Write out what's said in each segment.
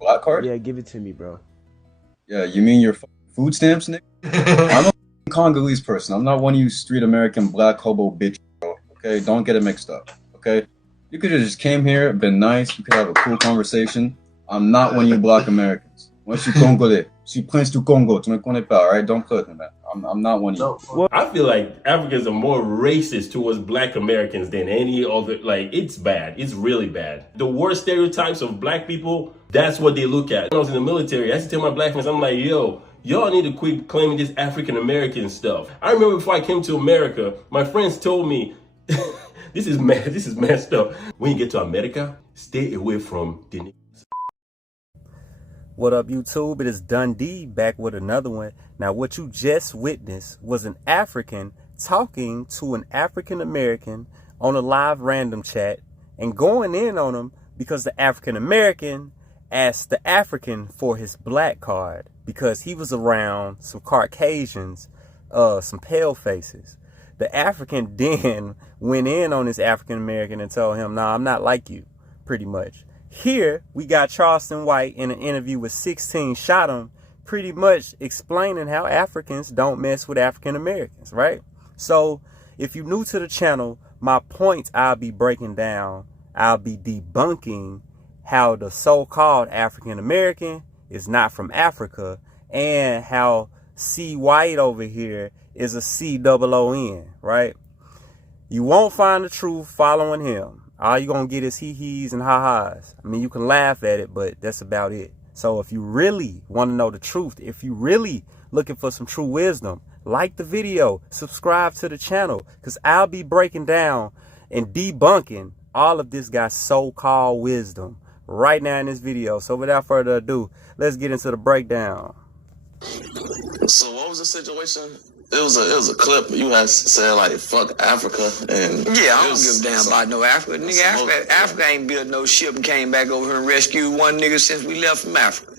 black card? Yeah, give it to me, bro. Yeah, you mean your food stamps, nigga? I'm a Congolese person. I'm not one of you street American black hobo bitch, bro. Okay, don't get it mixed up. Okay, you could have just came here, been nice. We could have a cool conversation. I'm not one of you black Americans. Moi, je suis Congolais. Je suis prince du Congo. Tu me connais pas, all right? Don't play with me, man. I'm not one of you. No, I feel like Africans are more racist towards black Americans than any other. Like, it's bad. It's really bad. The worst stereotypes of black people, that's what they look at. When I was in the military, I used to tell my black friends, I'm like, yo, y'all need to quit claiming this African-American stuff. I remember before I came to America, my friends told me, this is messed up. When you get to America, stay away from the niggas. What up, YouTube? It is Dundee back with another one. Now, what you just witnessed was an African talking to an African-American on a live random chat and going in on him because the African-American asked the African for his black card because he was around some Caucasians, some pale faces. The African then went in on this African-American and told him, nah, I'm not like you, pretty much. Here, we got Charleston White in an interview with 16 Shot 'em, pretty much explaining how Africans don't mess with African-Americans, right? So, if you're new to the channel, my points I'll be breaking down, I'll be debunking how the so-called African-American is not from Africa, and how C. White over here is a C-double-O-N, right? You won't find the truth following him. All you're going to get is hee-hees and ha-has. I mean, you can laugh at it, but that's about it. So if you really want to know the truth, if you really looking for some true wisdom, like the video, subscribe to the channel, because I'll be breaking down and debunking all of this guy's so-called wisdom right now in this video. So without further ado, let's get into the breakdown. So what was the situation? It was a clip you had said like fuck Africa and yeah, I don't give a damn about no Africa. Nigga, Africa ain't built no ship and came back over here and rescued one nigga since we left from Africa.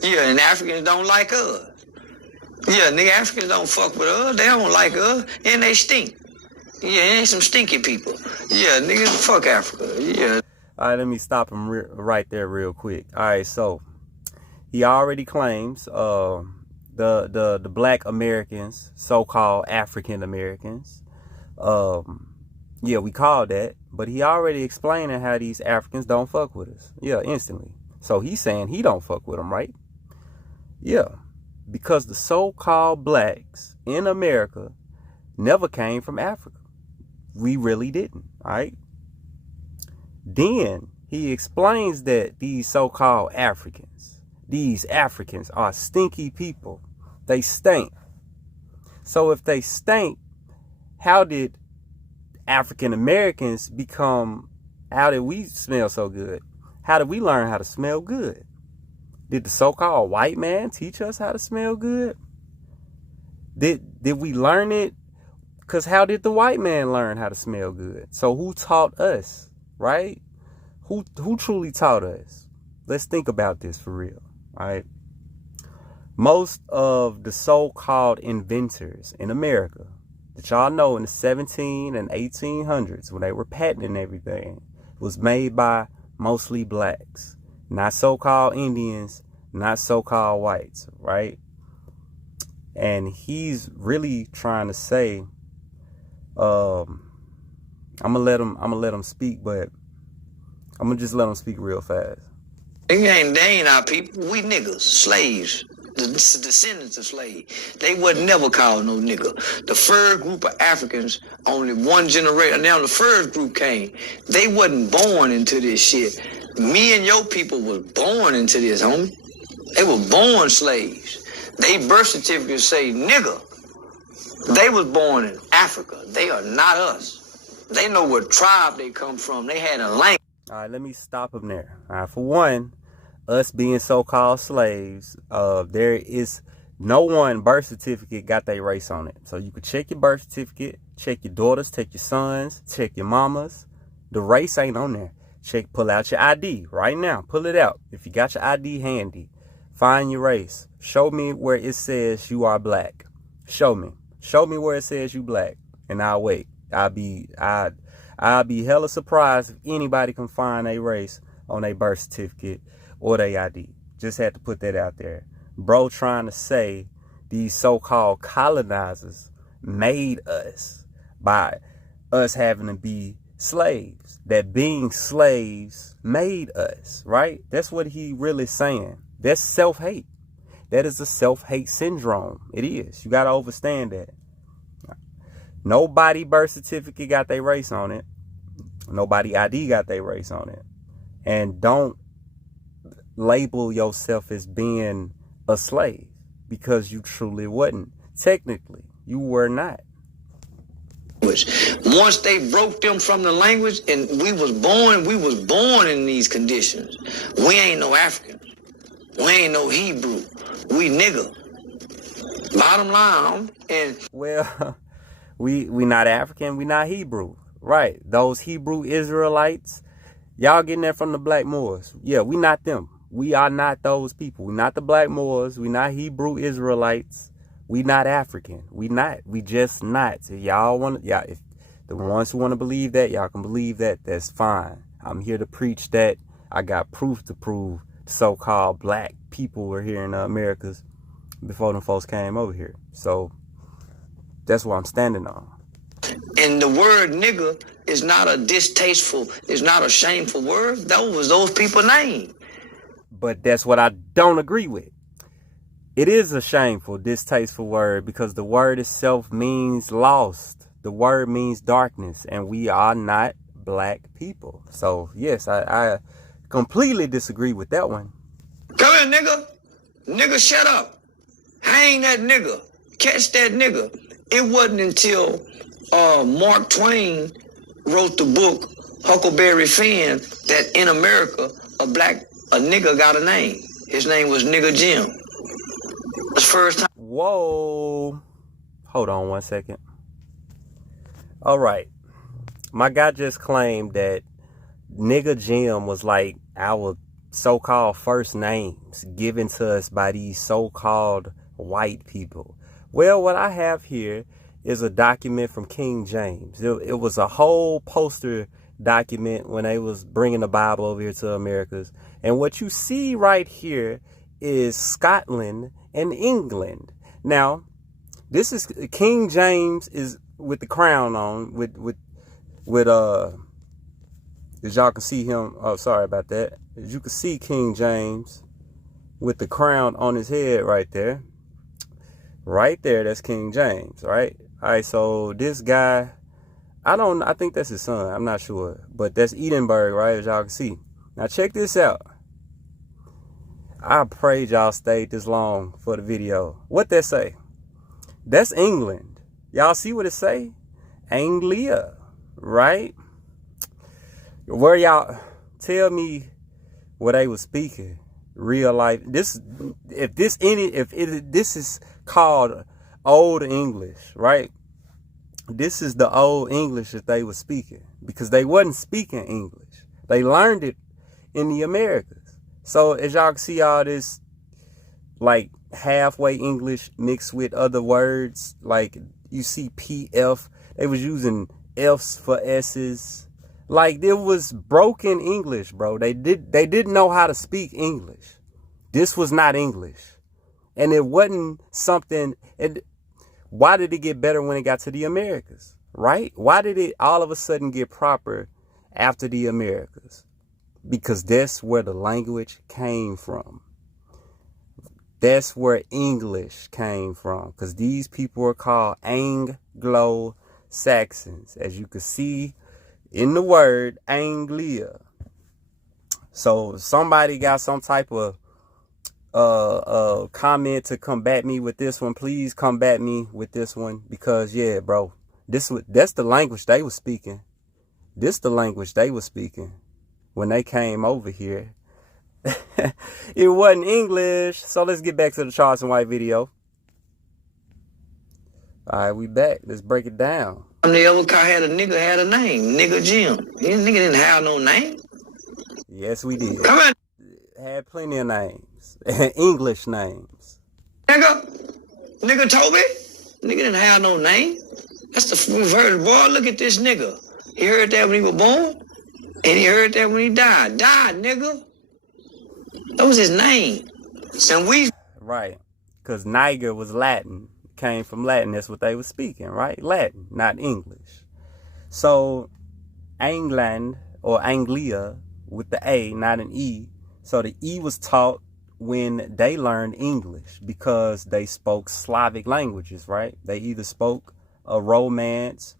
Yeah, and Africans don't like us. Yeah, nigga, Africans don't fuck with us. They don't like us, and they stink. Yeah, ain't some stinky people. Yeah, nigga, fuck Africa. Yeah. All right, let me stop him right there real quick. All right, so he already claims the black Americans, so-called African Americans, yeah, we call that, but he already explaining how these Africans don't fuck with us. Yeah, instantly. So he's saying he don't fuck with them, right? Yeah, because the so-called blacks in America never came from Africa. We really didn't, all right? Then he explains that these so-called these Africans are stinky people. They stink. So if they stink, how did African Americans how did we smell so good? How did we learn how to smell good? Did the so-called white man teach us how to smell good? Did we learn it? Because how did the white man learn how to smell good? So who taught us, right? Who truly taught us? Let's think about this for real, all right? Most of the so-called inventors in America that y'all know in the 17 and 1800s when they were patenting everything was made by mostly blacks, not so-called Indians, not so-called whites, right? And he's really trying to say, I'm gonna let him speak, but I'm gonna just let him speak real fast. They ain't our people. We niggas, slaves. The descendants of slaves. They wasn't never called no nigga. The first group of Africans, only one generation. Now the first group came. They wasn't born into this shit. Me and your people was born into this, homie. They were born slaves. They birth certificates say nigga. They was born in Africa. They are not us. They know what tribe they come from. They had a language. All right, let me stop him there. All right, for one, us being so-called slaves, there is no one birth certificate got their race on it. So you could check your birth certificate, check your daughters, check your sons, check your mamas. The race ain't on there. Pull out your ID right now. Pull it out. If you got your ID handy, find your race. Show me where it says you are black. Show me where it says you black, and I'll wait. I'll be hella surprised if anybody can find a race on a birth certificate. or their ID. Just had to put that out there. Bro trying to say these so-called colonizers made us by us having to be slaves. That being slaves made us, right? That's what he really saying. That's self-hate. That is a self-hate syndrome. It is. You got to understand that. Nobody birth certificate got their race on it. Nobody ID got their race on it. And don't label yourself as being a slave because you truly wasn't. Technically, you were not. Once they broke them from the language and we was born in these conditions. We ain't no Africans. We ain't no Hebrew. We nigga. Bottom line, and well, we not African, we not Hebrew. Right. Those Hebrew Israelites, y'all getting that from the black Moors. Yeah, we not them. We are not those people. We not the black Moors. We not Hebrew Israelites. We not African. We not. We just not. If y'all want, yeah, if the ones who want to believe that, y'all can believe that. That's fine. I'm here to preach that. I got proof to prove so-called black people were here in the Americas before them folks came over here. So that's what I'm standing on. And the word nigga is not a distasteful, it's not a shameful word. That was those people's name. But that's what I don't agree with. It is a shameful, distasteful word because the word itself means lost. The word means darkness, and we are not black people. So, yes, I completely disagree with that one. Come here, nigga. Nigga, shut up. Hang that nigga. Catch that nigga. It wasn't until Mark Twain wrote the book Huckleberry Finn that in America, a nigga got a name. His name was Nigga Jim. The first time. Whoa. Hold on 1 second. All right. My guy just claimed that Nigga Jim was like our so-called first names given to us by these so-called white people. Well, what I have here is a document from King James. It was a whole poster document when they was bringing the Bible over here to Americas. And what you see right here is Scotland and England. Now, this is King James is with the crown on, with as y'all can see him. Oh, sorry about that. As you can see King James with the crown on his head right there. Right there, that's King James, right? All right, so this guy, I think that's his son. I'm not sure. But that's Edinburgh, right, as y'all can see. Now, check this out. I prayed y'all stayed this long for the video. What that say? That's England. Y'all see what it say? Anglia, right? Where y'all, tell me what they was speaking. Real life. This is called Old English, right? This is the old English that they were speaking because they wasn't speaking English. They learned it in the Americas. So as y'all can see all this like halfway English mixed with other words, like you see PF, they was using F's for S's. Like there was broken English, bro. They didn't know how to speak English. This was not English. And it wasn't something. Why did it get better when it got to the Americas? Right? Why did it all of a sudden get proper after the Americas? Because that's where the language came from. That's where English came from. Because these people are called Anglo-Saxons. As you can see in the word Anglia. So somebody got some type of comment to combat me with this one. Please combat me with this one because yeah, bro, that's the language they were speaking. This the language they were speaking when they came over here. It wasn't English. So let's get back to the Charleston White video. All right, we back. Let's break it down. The other car had a name, Nigga Jim. His nigga didn't have no name. Yes, we did. Come on. Had plenty of names. English names. Nigga Toby. Nigga didn't have no name. That's the we've heard. Boy, look at this nigga. He heard that when he was born, and he heard that when he died. Died, nigga. That was his name. And we... Right. Because Niger was Latin. Came from Latin. That's what they were speaking, right? Latin, not English. So, England, or Anglia, with the A, not an E. So the E was taught when they learned English because they spoke Slavic languages, right? They either spoke a Romance,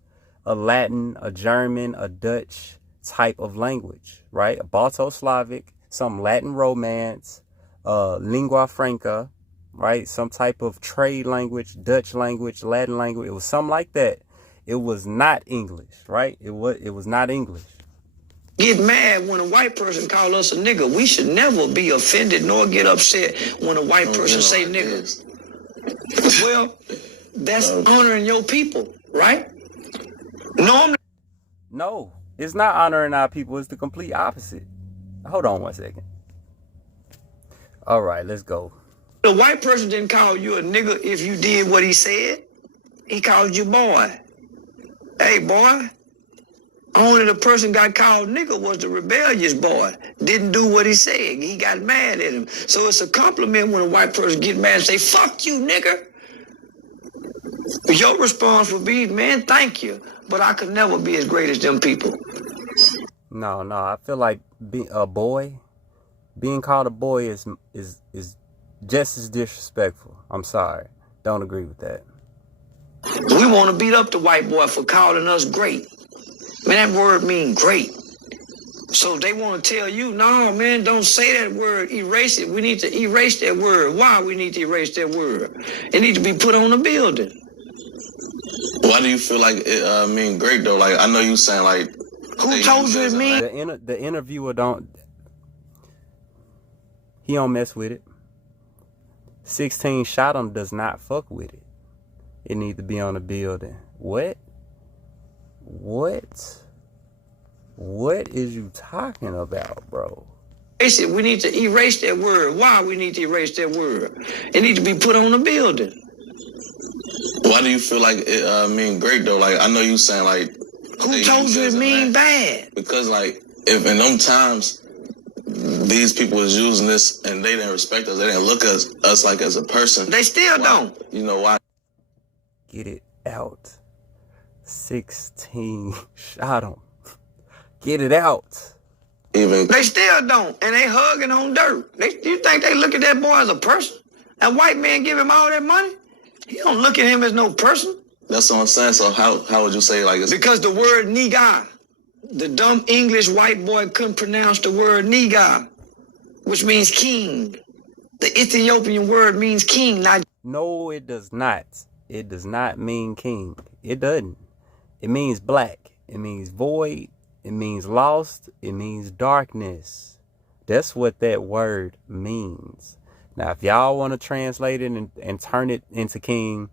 a Latin, a German, a Dutch type of language, right? A Balto-Slavic, some Latin Romance, lingua franca, right? Some type of trade language, Dutch language, Latin language. It was something like that. It was not English, right? It was not English. Get mad when a white person call us a nigga. We should never be offended nor get upset when a white person say nigga. Well, that's honoring your people, right? No, it's not honoring our people. It's the complete opposite. Hold on one second. All right, let's go. The white person didn't call you a nigga if you did what he said. He called you boy. Hey, boy. Only the person got called nigga was the rebellious boy. Didn't do what he said. He got mad at him. So it's a compliment when a white person get mad and say, fuck you, nigga. Your response would be, man, thank you. But I could never be as great as them people. No, I feel like being called a boy is just as disrespectful. I'm sorry. Don't agree with that. We want to beat up the white boy for calling us great. Man, that word mean great. So they want to tell you, no, man, don't say that word. Erase it. We need to erase that word. Why we need to erase that word? It needs to be put on the building. Why do you feel like it mean great though? Like I know you saying like. Who told you it mean? The interviewer he don't mess with it. 16 shot him does not fuck with it. It need to be on the building. What? What is you talking about, bro? We need to erase that word. Why we need to erase that word? It needs to be put on the building. Why do you feel like it mean great though? Like I know you saying like. Who told you it mean bad? Because like if in them times these people was using this and they didn't respect us, they didn't look at us like as a person. They still don't. You know why? Get it out. 16 shot him. Get it out. Even they still don't, and they hugging on dirt. You think they look at that boy as a person? That white man give him all that money? He don't look at him as no person. That's what I'm saying. So how would you say like it's because the word nigga, the dumb English white boy couldn't pronounce the word nigga, which means king. The Ethiopian word means king, not. No, it does not. It does not mean king. It doesn't. It means black. It means void. It means lost. It means darkness. That's what that word means. Now, if y'all want to translate it and turn it into king,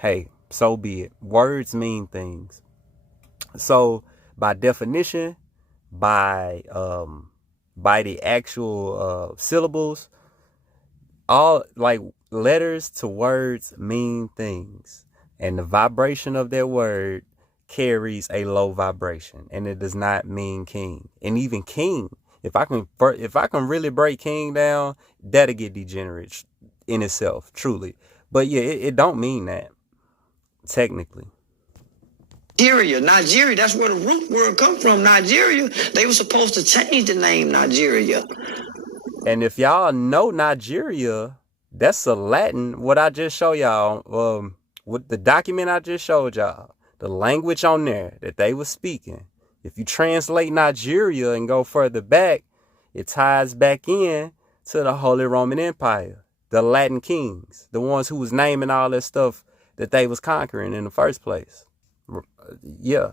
hey, so be it. Words mean things. So, by definition, by the actual syllables, all like letters to words mean things, and the vibration of that word carries a low vibration, and it does not mean king. And even king, if I can really break king down, that'll get degenerate in itself, truly. But yeah, it don't mean that technically. Nigeria, that's where the root word come from. Nigeria, they were supposed to change the name Nigeria. And if y'all know Nigeria, that's a Latin. What I just showed y'all, with the document I just showed y'all, the language on there that they were speaking. If you translate Nigeria and go further back, it ties back in to the Holy Roman Empire, the Latin kings, the ones who was naming all that stuff that they was conquering in the first place. Yeah.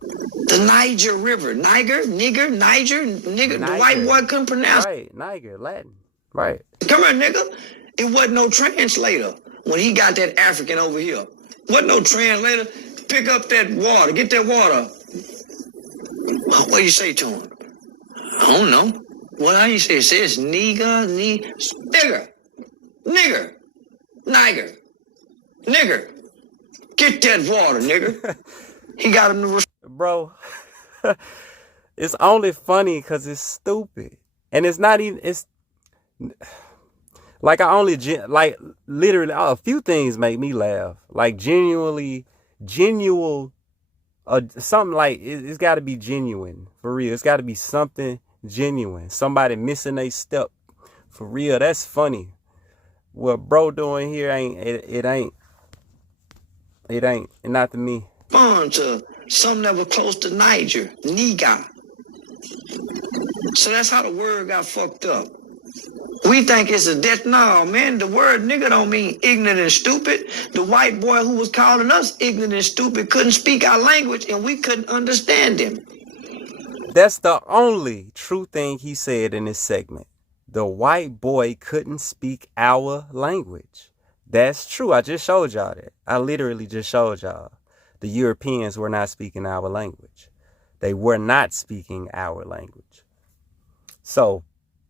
The Niger River. Niger. The white boy couldn't pronounce. Right, Niger, Latin. Right. Come here, nigga. It wasn't no translator when he got that African over here. Wasn't no translator. Pick up that water. Get that water. What do you say to him? I don't know. What do you say? It says nigger. Get that water, nigga. He got him to... Bro, it's only funny because it's stupid. And it's not even... Like like literally a few things make me laugh. Like genuinely, something like it's got to be genuine for real. It's got to be something genuine. Somebody missing a step for real. That's funny. What bro doing here it ain't not to me. Born to something that was close to Niger, Niger. So that's how the word got fucked up. We think it's a death. No, man, the word nigga don't mean ignorant and stupid. The white boy who was calling us ignorant and stupid couldn't speak our language and we couldn't understand him. That's the only true thing he said in this segment. The white boy couldn't speak our language. That's true. I just showed y'all that. I literally just showed y'all. The Europeans were not speaking our language. They were not speaking our language. So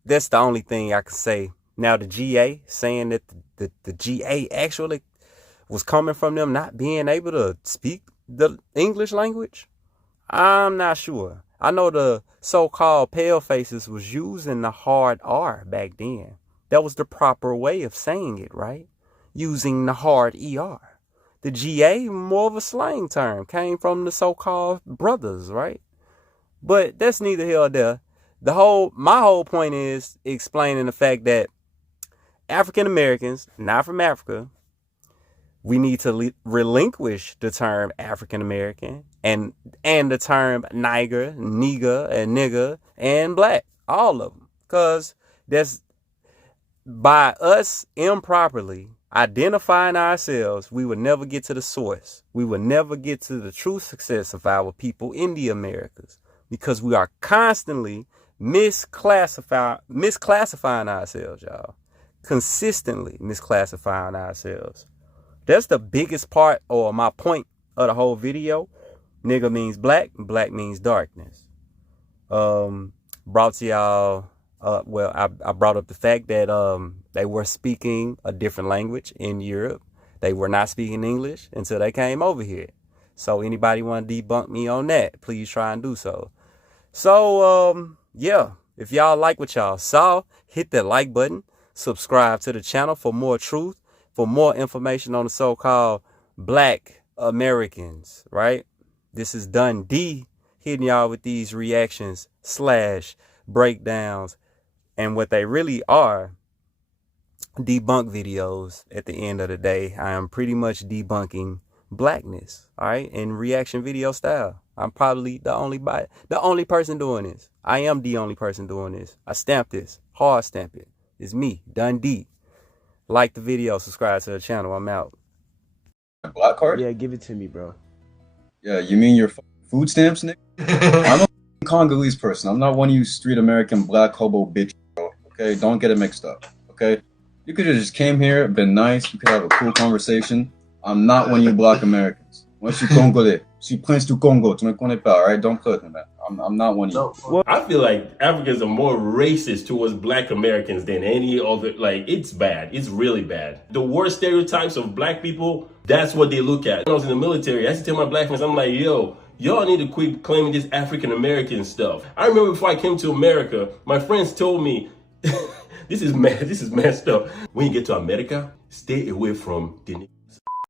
that's the only thing I can say. Now the GA saying that the GA actually was coming from them not being able to speak the English language. I'm not sure. I know the so-called pale faces was using the hard R back then. That was the proper way of saying it, right? Using the hard ER. The GA, more of a slang term, came from the so-called brothers, right? But that's neither here nor there. My whole point is explaining the fact that African-Americans, not from Africa, we need to relinquish the term African-American and the term nigger, and nigger, and black, all of them. Because that's by us improperly identifying ourselves, we would never get to the source. We would never get to the true success of our people in the Americas because we are constantly misclassifying ourselves, y'all. Consistently misclassifying ourselves. That's the biggest part or my point of the whole video. Nigga means black, black means darkness. Brought to y'all, I brought up the fact that they were speaking a different language in Europe. They were not speaking English until they came over here. So anybody want to debunk me on that, please try and do so. So, yeah, if y'all like what y'all saw, hit that like button. Subscribe to the channel for more truth, for more information on the so-called Black Americans, right? This is Dundee hitting y'all with these reactions / breakdowns and what they really are, debunk videos. At the end of the day, I am pretty much debunking blackness, all right, in reaction video style. I'm probably the only person doing this. I am the only person doing this. I stamp this, hard stamp it. It's me, Dundee. Like the video, subscribe to the channel. I'm out. Black card? Yeah, give it to me, bro. Yeah, you mean your food stamps, nigga? I'm a Congolese person. I'm not one of you street American black hobo bitch, bro. Okay, don't get it mixed up. Okay, you could have just came here, been nice. We could have a cool conversation. I'm not one of you black Americans. Moi, je suis Congolais. Je suis prince du Congo. Tu me connais pas, alright? Don't play with me, man. I'm not one of you. Well, I feel like Africans are more racist towards black Americans than any other. Like, it's bad. It's really bad. The worst stereotypes of black people, that's what they look at. When I was in the military, I used to tell my black friends, I'm like, yo, y'all need to quit claiming this African-American stuff. I remember before I came to America, my friends told me, this is messed up. When you get to America, stay away from the